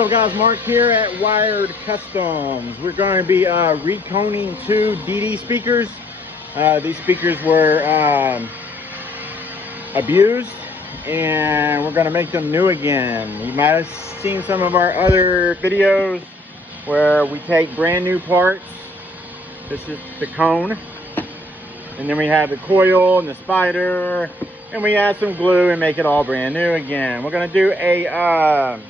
What's up guys, Mark here at Wired Customs. We're going to be reconing two DD speakers. These speakers were abused and we're going to make them new again. You might have seen some of our other videos where we take brand new parts. This is the cone, and then we have the coil and the spider, and we add some glue and make it all brand new again. We're going to do a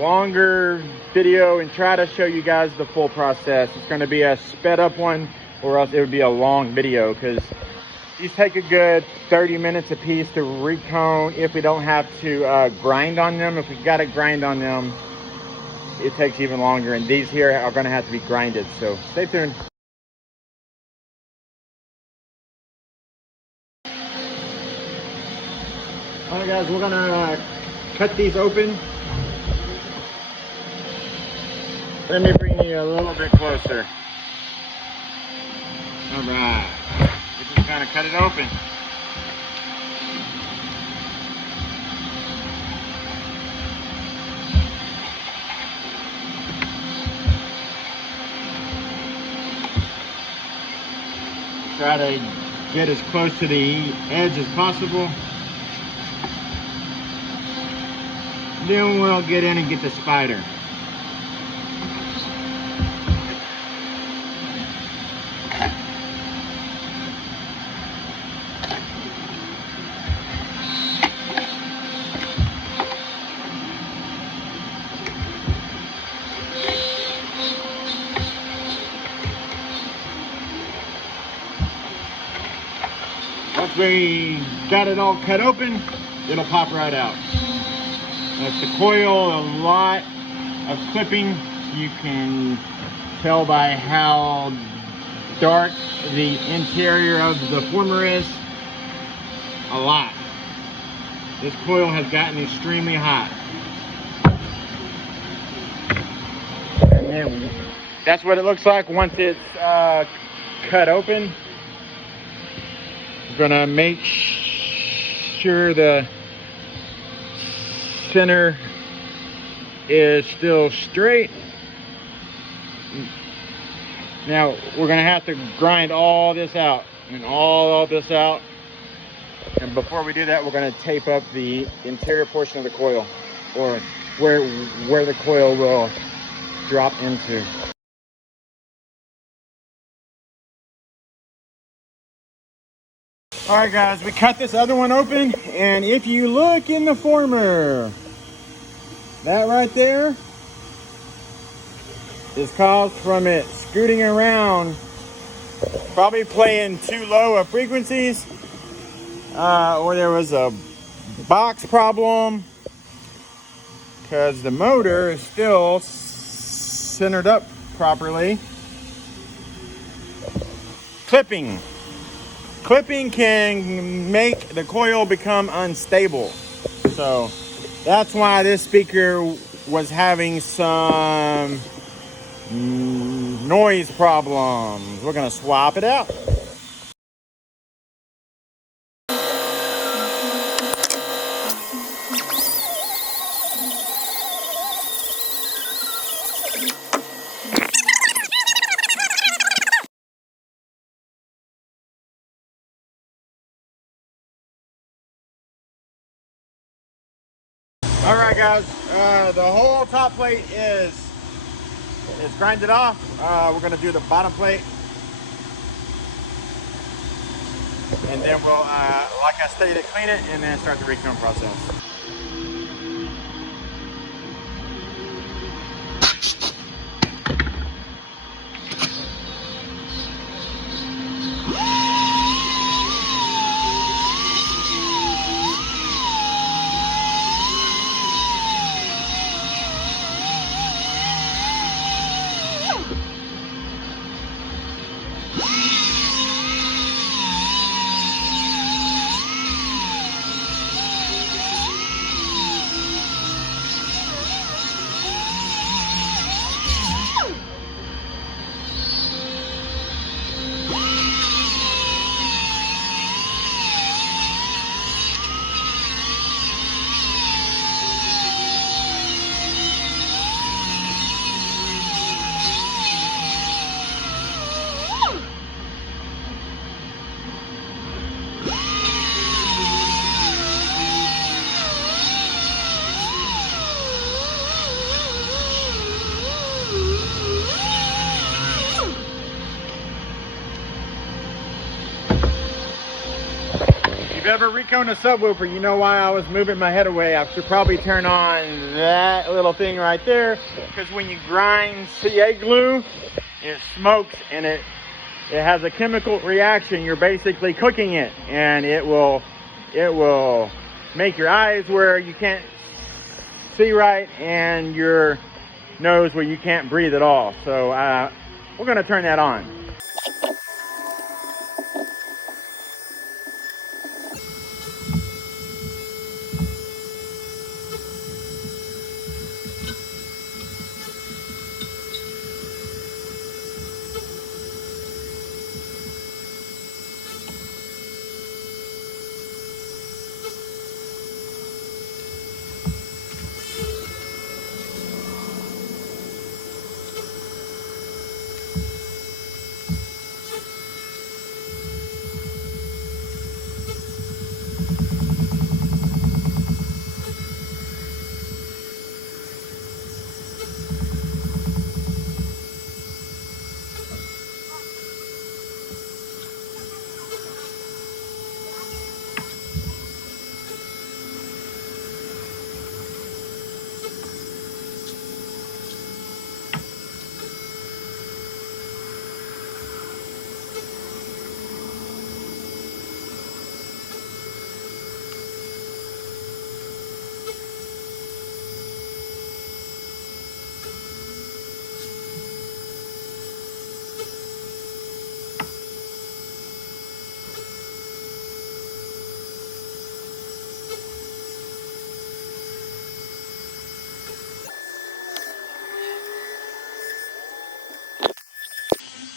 longer video and try to show you guys the full process. It's going to be a sped up one, or else it would be a long video, because these take a good 30 minutes a piece to recone if we don't have to grind on them. If we got to grind on them, it takes even longer, and these here are going to have to be grinded, so stay tuned. Alright guys, we're going to cut these open. Let me bring you a little bit closer. Alright, we're just going to cut it open. Try to get as close to the edge as possible. Then we'll get in and get the spider. Once we got it all cut open, it'll pop right out. That's the coil, a lot of clipping. You can tell by how dark the interior of the former is. A lot. This coil has gotten extremely hot. And then that's what it looks like once it's cut open. I'm gonna make sure the center is still straight. Now we're gonna have to grind all this out and all of this out, and before we do that, we're gonna tape up the interior portion of the coil, or where the coil will drop into. All right guys, we cut this other one open, and if you look in the former, that right there is caused from it scooting around, probably playing too low of frequencies, or there was a box problem, because the motor is still centered up properly. Clipping can make the coil become unstable. So that's why this speaker was having some noise problems. We're gonna swap it out. All right guys, the whole top plate is grinded off. We're gonna do the bottom plate, and then we'll, like I stated, clean it and then start the recone process. ever Recone a subwoofer, you know why I was moving my head away. I should probably turn on that little thing right there, because when you grind CA glue, it smokes and it has a chemical reaction. You're basically cooking it, and it will make your eyes where you can't see right and your nose where you can't breathe at all. So we're gonna turn that on.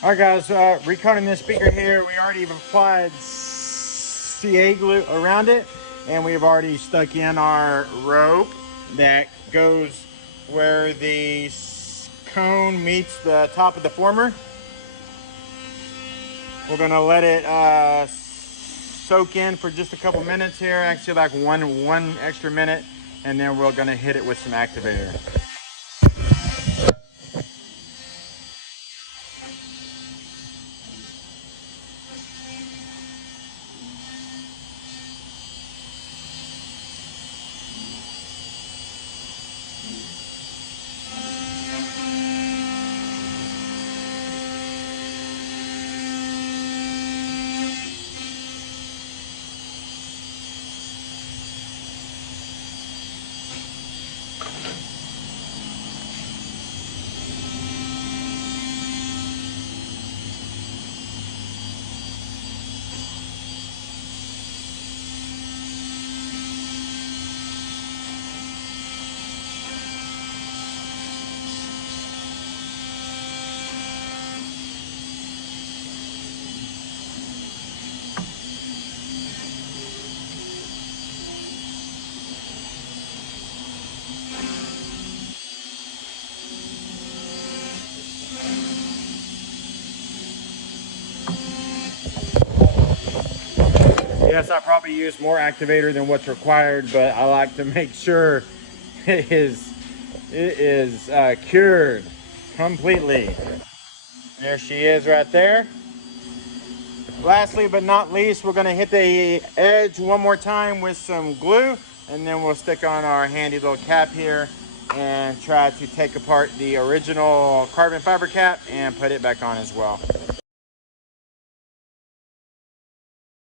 All right, guys, reconing this speaker here. We already have applied CA glue around it, and we've already stuck in our rope that goes where the cone meets the top of the former. We're gonna let it soak in for just a couple minutes here, actually like one extra minute, and then we're gonna hit it with some activator. Yes, I probably use more activator than what's required, but I like to make sure it is cured completely. There she is right there. Lastly but not least, we're gonna hit the edge one more time with some glue, and then we'll stick on our handy little cap here and try to take apart the original carbon fiber cap and put it back on as well.